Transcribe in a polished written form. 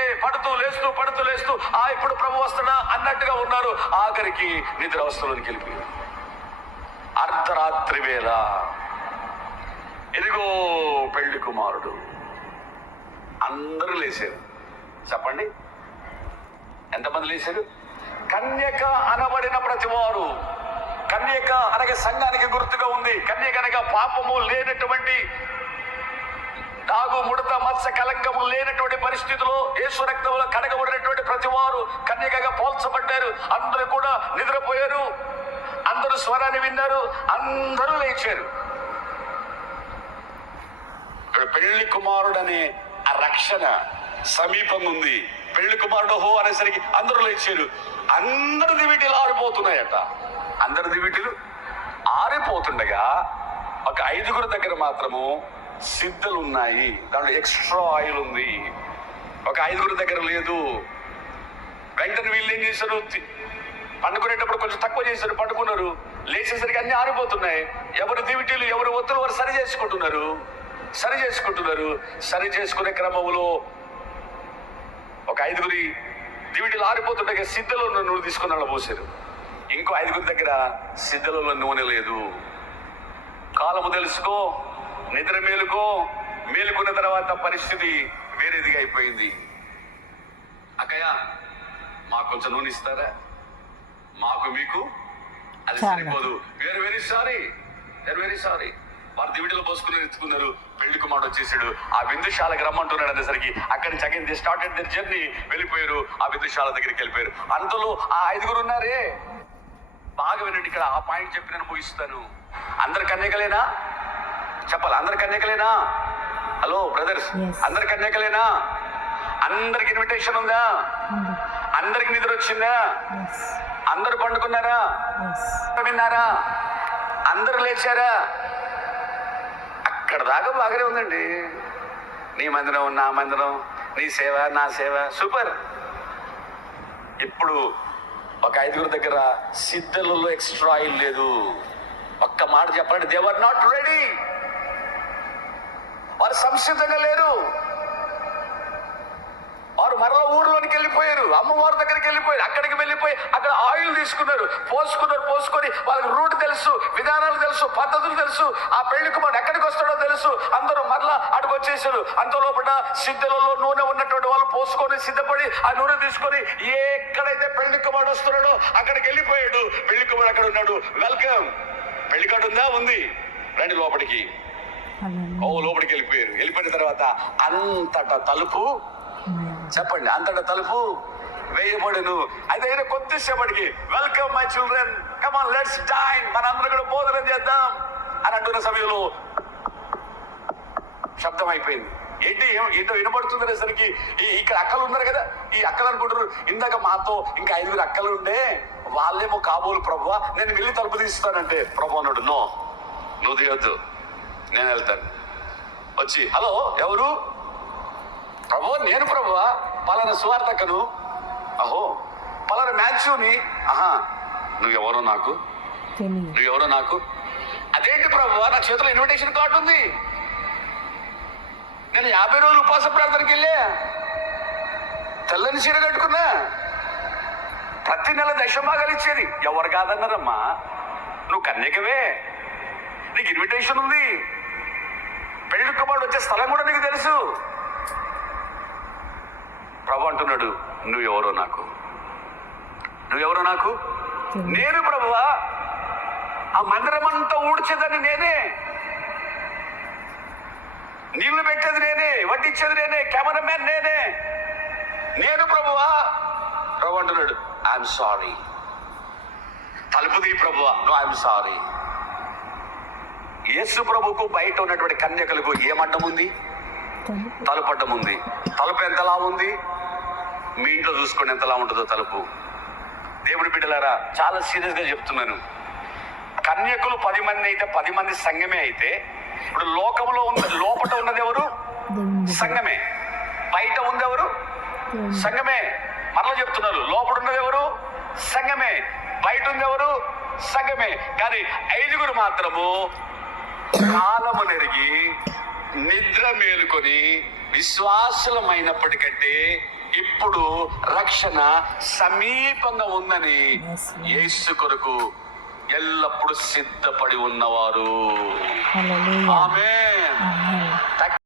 అలాగనే పడుతూ లేస్తూ ఇప్పుడు ప్రభు వస్తున్నా అన్నట్టుగా ఉన్నారు. ఆఖరికి నిద్ర అవస్థలోనికి వెళ్ళిపోయారు. అర్ధరాత్రి వేళ ఇదిగో పెళ్లి కుమారుడు. అందరూ లేచారు. చెప్పండి, ఎంతమంది లేచారు? కన్యక అనబడిన ప్రతివారు. కన్యక అనగా సంఘానికి గుర్తుగా ఉంది. కన్యక అనగా పాపము లేనటువంటి, తాగు ముడత మత్స కలంకము లేనటువంటి పరిస్థితిలో యేసు రక్తంలో కడగబడినటువంటి ప్రతివారు కన్యకగా పోల్చబడ్డారు. అందరూ కూడా నిద్రపోయారు. అందరూ స్వరాన్ని విన్నారు. అందరూ లేచారు. పెళ్లి కుమారుడు అనే ఆ రక్షణ సమీపంగా ఉంది. పెళ్లి కుమారుడు హో అనేసరికి అందరూ లేచారు. అందరి దివిటీలు ఆరిపోతున్నాయట. అందరి దివిటీలు ఆరిపోతుండగా ఒక 5 దగ్గర మాత్రము సిద్ధలు ఉన్నాయి. దాంట్లో ఎక్స్ట్రా ఆయిల్ ఉంది. ఒక 5 దగ్గర లేదు. వెంటనే వీళ్ళు ఏం చేశారు? పండుకునేటప్పుడు కొంచెం తక్కువ చేశారు, పండుకున్నారు. లేచేసరికి అన్ని ఆరిపోతున్నాయి. ఎవరు దివిటీలు ఎవరు ఒత్తులు వారు సరి చేసుకుంటున్నారు. సరి చేసుకునే క్రమంలో ఒక 5 దివిటీలు ఆరిపోతుండగా సిద్ధలో ఉన్న నూనె తీసుకుని అలా పోసారు. ఇంకో 5 దగ్గర సిద్ధలలో నూనె లేదు. కాలము తెలుసుకో, నిద్ర మేలుకున్న తర్వాత పరిస్థితి వేరేదిగా అయిపోయింది. అక్కయ్య, మాకు కొంచెం నూనె ఇస్తారా? మాకు మీకు అది సరిపోదు. Very sorry. వారు దివిటీలో పోసుకుని ఎత్తుకున్నారు. పెళ్లి కుమారుడు వచ్చేసాడు. ఆ విందుశాలకు రమ్మంటున్నాడు అనేసరికి అక్కడి నుంచి again they started their journey. వెళ్ళిపోయారు. ఆ విందుశాల దగ్గరికి వెళ్ళిపోయారు. అంతలో ఆ 5 ఉన్నారే. బాగా వినండి, ఇక్కడ ఆ పాయింట్ చెప్పి నేను ముగిస్తాను. అందరు కన్యకలేనా? చెప్పాలి, అందరు కన్యకలేనా? హలో బ్రదర్స్, అందరు కన్యకలేనా? అందరికి ఇన్విటేషన్ ఉందా? అందరికి నిద్ర వచ్చిందా? అందరు పండుకున్నారా? విన్నారా? అందరు లేచారా? అక్కడ దాకా బాగానే ఉందండి. నీ మందిరం, నా మందిరం, నీ సేవ, నా సేవ, సూపర్. ఇప్పుడు ఒక 5 దగ్గర సిద్ధలలో ఎక్స్ట్రా ఆయిల్ లేదు. ఒక్క మాట చెప్పండి, దే వర్ నాట్ రెడీ. వారు సంసిద్ధంగా లేరు. వారు మరలా ఊర్లోనికి వెళ్ళిపోయారు. అమ్మవారి దగ్గరికి వెళ్ళిపోయారు. అక్కడికి వెళ్ళిపోయి అక్కడ ఆయిల్ తీసుకున్నారు, పోసుకొని వాళ్ళకి రూట్ తెలుసు, విధానాలు తెలుసు, పద్ధతులు తెలుసు. ఆ పెళ్లి కుమారుడు ఎక్కడికి వస్తాడో తెలుసు. అందరూ మరలా అక్కడికి వచ్చేసారు. అంత లోపల సిద్ధలలో నూనె ఉన్నటువంటి వాళ్ళు పోసుకొని సిద్ధపడి ఆ నూనె తీసుకొని ఎక్కడైతే పెళ్లి కుమారుడు వస్తున్నాడో అక్కడికి వెళ్ళిపోయాడు. పెళ్లి కుమారుడు అక్కడ ఉన్నాడు. వెల్కమ్. పెళ్లి కార్డు ఉందా? ఉంది. రండి లోపలికి. లోపలికి వెళ్ళిపోయారు. వెళ్ళిపోయిన తర్వాత అంతటా తలుపు, చెప్పండి, అంతటా తలుపు వేయబడును. అయితే కొద్దిసేపటికి welcome my children, come on let's dine, మనందరం కూడా భోజనం చేద్దాం అని అంటున్న సమయంలో శబ్దం అయిపోయింది. ఏంటో వినబడుతుంది అనేసరికి ఇక్కడ అక్కలు ఉన్నారు కదా, ఈ అక్కలు అనుకుంటారు ఇందాక మాతో ఇంకా 5 అక్కలు ఉండే, వాళ్ళేమో కాబోలు ప్రభువా, నేను వెళ్ళి తలుపు తీస్తానంటే ప్రభు అన్నాడు, నో, నువ్వు తీయొద్దు, నేను వెళ్తాను. వచ్చి హలో ఎవరు? ప్రభు, నేను ప్రభువా, పలానా సువార్తకను. అహో, పలానా మ్యాచ్యూని. ఆహా, నువ్వెవరో నాకు. అదేంటి ప్రభువా, నా చేతిలో ఇన్విటేషన్ కార్డు ఉంది. నేను 50 రోజులు ఉపవాస ప్రార్థనకి వెళ్ళా, తెల్లని చీర కట్టుకున్నా, ప్రతి నెల దశమాగాలు ఇచ్చేది. ఎవరు కాదన్నారమ్మా, నువ్వు కన్యకవే, నీకు ఇన్విటేషన్ ఉంది, పెళ్లి కుమారుడు వచ్చే స్థలం కూడా నీకు తెలుసు. ప్రభు అంటున్నాడు, నువ్వెవరో నాకు? నేను ప్రభువా, ఆ మందిరం అంతా ఊడ్చేదాన్ని నేనే, నీళ్లు పెట్టేది నేనే, వడ్డిచ్చేది నేనే, కెమెరామ్యాన్ నేనే, నేను ప్రభువా. ప్రభు అంటున్నాడు, ఐఎమ్ సారీ. తలుపు తీ ప్రభువా. No, I'm sorry. యేసు ప్రభుకు బయట ఉన్నటువంటి కన్యకలకు ఏమడ్డం ఉంది? తలుపు అడ్డం ఉంది. తలుపు ఎంతలా ఉంది? మీ ఇంట్లో చూసుకోండి ఎంతలా ఉంటుందో తలుపు. దేవుని బిడ్డలారా, చాలా సీరియస్ గా చెప్తున్నాను. కన్యకులు 10 మంది అయితే 10 మంది సంఘమే అయితే, ఇప్పుడు లోకంలో లోపట ఉన్నది ఎవరు? సంఘమే. బయట ఉంది ఎవరు? సంఘమే. మరలా చెప్తున్నారు, లోపల ఉన్నది ఎవరు? సంఘమే. బయట ఉంది ఎవరు? సంఘమే. కానీ 5 మాత్రము కాలము నెరిగి నిద్ర మేలుకొని విశ్వాసులమైనప్పటికంటే ఇప్పుడు రక్షణ సమీపంగా ఉందని Yes, Lord. యేసు కొరకు ఎల్లప్పుడూ సిద్ధపడి ఉన్నవారు. Hallelujah. ఆమేన్. Amen.